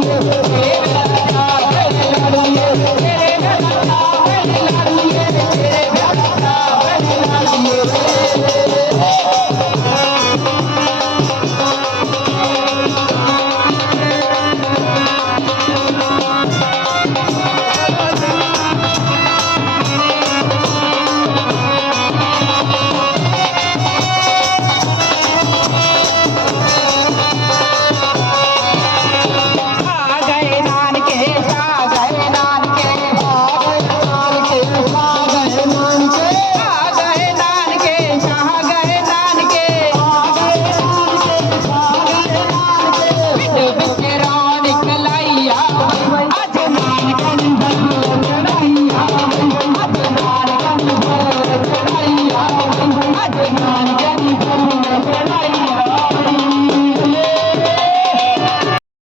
రంగు Thank you.